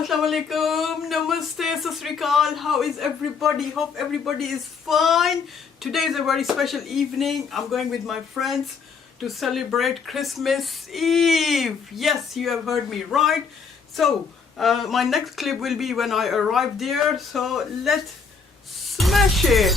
Assalamualaikum, Namaste, Sasrikal. How is everybody? Hope everybody is fine. Today is a very special evening. I'm going with my friends to celebrate Christmas Eve. Yes, you have heard me right. So, my next clip will be when I arrive there. So, let's smash it.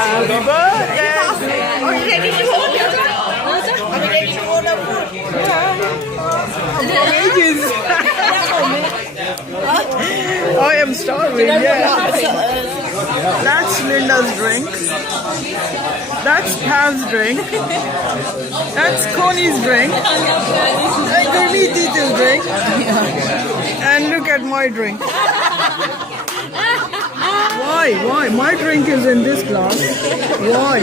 Happy birthday! Are you ready to order? Are we ready to order food? Ages. I am starving, yeah. That's Linda's drink. That's Pam's drink. That's Connie's drink. And Gurmeet's drink. And look at my drink. Why? My drink is in this glass. Why?